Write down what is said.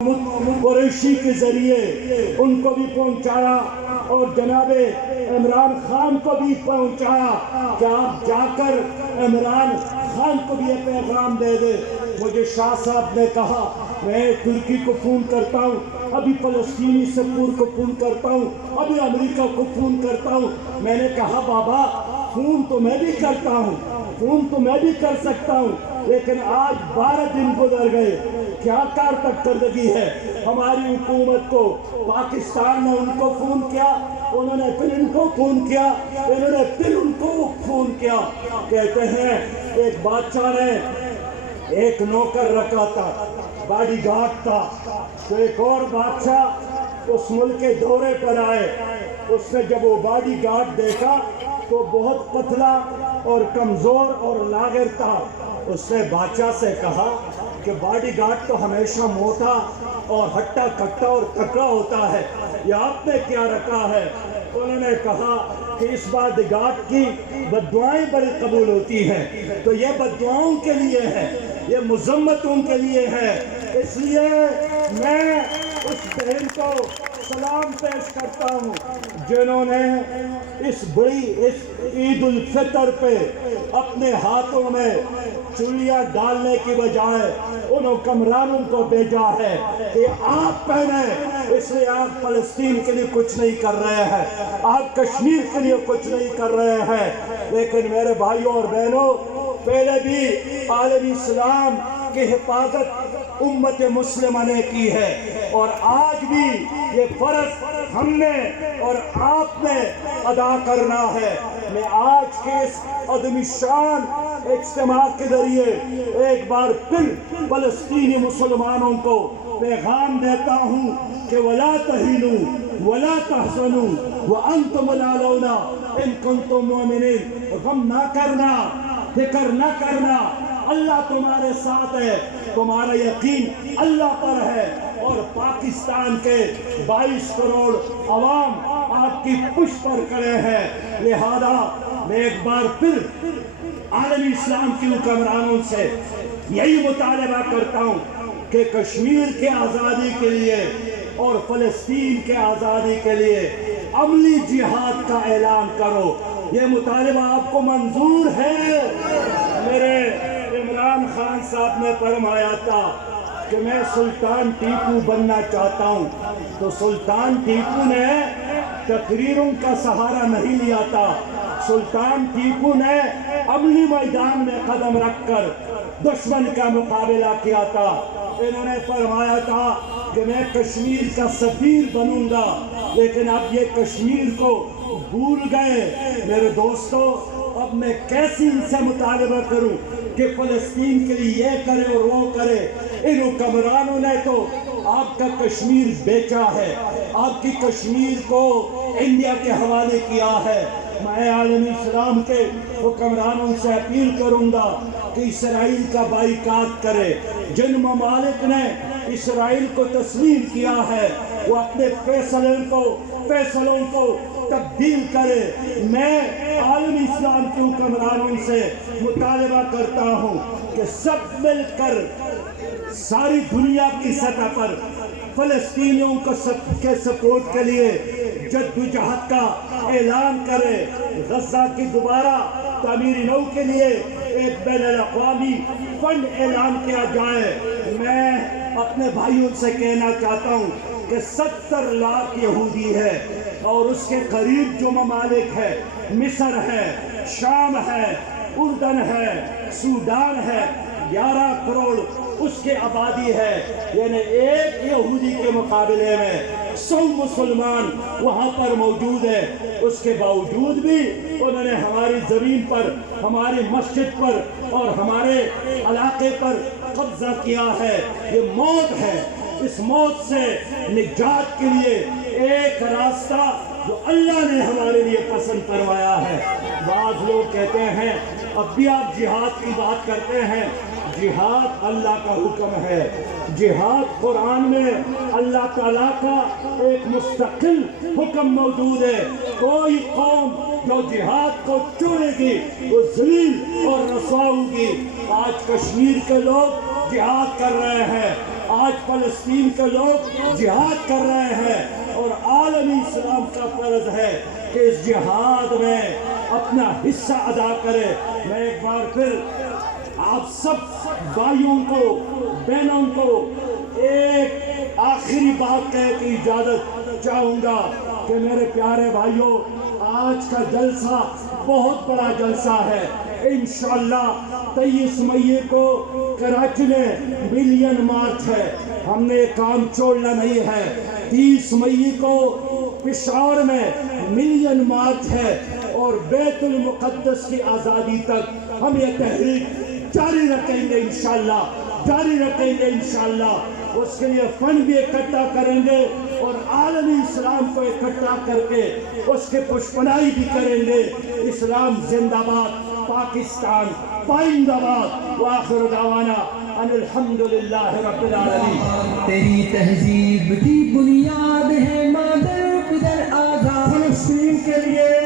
قریشی کے ذریعے ان کو بھی پہنچایا اور جناب عمران خان کو بھی پہنچایا کہ آپ جا کر عمران خان کو بھی یہ پیغام دے دے۔ مجھے شاہ صاحب نے کہا میں ترکی کو فون کرتا ہوں، ابھی فلسطینی سپور کو فون کرتا ہوں، ابھی امریکہ کو فون کرتا ہوں۔ میں نے کہا بابا فون تو میں بھی کرتا ہوں، فون تو میں بھی کر سکتا ہوں، لیکن آج 12 دن گزر گئے، کیا کارکردگی ہے ہماری حکومت کو؟ پاکستان نے ان کو فون کیا، انہوں نے پھر ان کو فون کیا، انہوں نے پھر ان کو فون کیا۔ کہتے ہیں ایک بادشاہ نے ایک نوکر رکھا تھا، باڈی گارڈ تھا، تو ایک اور بادشاہ اس ملک کے دورے پر آئے۔ اس نے جب وہ باڈی گارڈ دیکھا تو بہت پتلا اور کمزور اور لاغر تھا۔ اس نے بادشاہ سے کہا کہ باڈی گارڈ تو ہمیشہ موٹا اور ہٹا کٹا اور تکڑا ہوتا ہے، یہ آپ نے کیا رکھا ہے؟ انہوں نے کہا کہ اس باڈی گارڈ کی بددعائیں بڑی قبول ہوتی ہیں، تو یہ بددعاؤں کے لیے ہے، یہ مذمتوں کے لیے ہے، اس لیے میں اس بہن کو سلام پیش کرتا ہوں جنہوں نے اس عید الفطر پہ اپنے ہاتھوں میں چوڑیاں ڈالنے کی بجائے ان حکمرانوں کو بھیجا ہے کہ آپ پہنیں، اس لیے آپ فلسطین کے لیے کچھ نہیں کر رہے ہیں، آپ کشمیر کے لیے کچھ نہیں کر رہے ہیں۔ لیکن میرے بھائیوں اور بہنوں، پہلے بھی عالم اسلام کی حفاظت امت مسلمہ نے کی ہے، اور آج بھی یہ فرض ہم نے اور آپ نے ادا کرنا ہے۔ میں آج کے اس عظیم شان اجتماع کے ذریعے ایک بار پھر فلسطینی مسلمانوں کو پیغام دیتا ہوں کہ وَلَا تَهِنُوا وَلَا تَحْزَنُوا وَأَنْتُمُ الْأَعْلَوْنَ إِن كُنتُم مُؤْمِنِينَ۔ غم نہ کرنا، فکر نہ کرنا، اللہ تمہارے ساتھ ہے، تمہارا یقین اللہ پر ہے، اور پاکستان کے 22 کروڑ عوام آپ کی پشت پر کھڑے ہیں۔ لہذا میں ایک بار پھر عالمی اسلام کی حکمرانوں سے یہی مطالبہ کرتا ہوں کہ کشمیر کے آزادی کے لیے اور فلسطین کے آزادی کے لیے عملی جہاد کا اعلان کرو۔ یہ مطالبہ آپ کو منظور ہے؟ میرے عمران خان صاحب نے فرمایا تھا کہ میں سلطان ٹیپو بننا چاہتا ہوں، تو سلطان ٹیپو نے تقریروں کا سہارا نہیں لیا تھا، سلطان ٹیپو نے عملی میدان میں قدم رکھ کر دشمن کا مقابلہ کیا تھا۔ انہوں نے فرمایا تھا کہ میں کشمیر کا سفیر بنوں گا، لیکن اب یہ کشمیر کو بھول گئے۔ میرے دوستو، اب میں کیسے ان سے مطالبہ کروں کہ فلسطین کے لیے یہ کرے اور وہ کرے؟ ان حکمرانوں نے تو آپ کا کشمیر بیچا ہے، آپ کی کشمیر کو انڈیا کے حوالے کیا ہے۔ میں عالمی اسلام کے حکمرانوں سے اپیل کروں گا کہ اسرائیل کا بائیکاٹ کرے۔ جن ممالک نے اسرائیل کو تسلیم کیا ہے وہ اپنے فیصلوں کو تبدیل کرے۔ میں عالمی اسلام کے حکمرانوں سے مطالبہ کرتا ہوں کہ سب مل کر ساری دنیا کی سطح پر فلسطینیوں کے سپورٹ کے لیے جدوجہد کا اعلان کرے۔ غزہ کی دوبارہ تعمیر نو کے لیے ایک بین الاقوامی فنڈ اعلان کیا جائے۔ میں اپنے بھائیوں سے کہنا چاہتا ہوں کہ 70 لاکھ یہودی ہے، اور اس کے قریب جو ممالک ہے، مصر ہے، شام ہے، اردن ہے، سوڈان ہے، 11 کروڑ اس کی آبادی ہے، یعنی ایک یہودی کے مقابلے میں 100 مسلمان وہاں پر موجود ہے۔ اس کے باوجود بھی انہوں نے ہماری زمین پر، ہماری مسجد پر اور ہمارے علاقے پر قبضہ کیا ہے۔ یہ موت ہے۔ اس موت سے نجات کے لیے ایک راستہ جو اللہ نے ہمارے لیے پسند کروایا ہے۔ بعض لوگ کہتے ہیں اب بھی آپ جہاد کی بات کرتے ہیں، جہاد اللہ کا حکم ہے، جہاد قرآن میں اللہ تعالیٰ کا ایک مستقل حکم موجود ہے۔ کوئی قوم جو جہاد کو چھوڑے گی وہ ذلیل اور رسوا ہوگی۔ آج کشمیر کے لوگ جہاد کر رہے ہیں، آج فلسطین کے لوگ جہاد کر رہے ہیں اور عالمی اسلام کا فرض ہے کہ اس جہاد میں اپنا حصہ ادا کرے۔ میں ایک بار پھر آپ سب بھائیوں کو بہنوں کو ایک آخری بات کہہ کے اجازت چاہوں گا کہ میرے پیارے بھائیوں، آج کا جلسہ بہت بڑا جلسہ ہے۔ انشاءاللہ 23 مئی کو کراچی میں ملین مارچ ہے، ہم نے کام چھوڑنا نہیں ہے۔ 30 مئی کو پشاور میں ملین مارچ ہے اور بیت المقدس کی آزادی تک ہم یہ تحریک جاری رکھیں گے انشاءاللہ، جاری رکھیں گے انشاءاللہ۔ اس کے لیے فنڈ بھی اکٹھا کریں گے اور عالمی اسلام کو اکٹھا کر کے اس کی پشپنائی بھی کریں گے۔ اسلام زندہ باد، پاکستان پائندہ باد، وآخر دعوانا ان الحمدللہ رب العالمین۔ تیری تہذیب کی بنیاد ہے مادر پدر آزاد، فلسطین کے لیے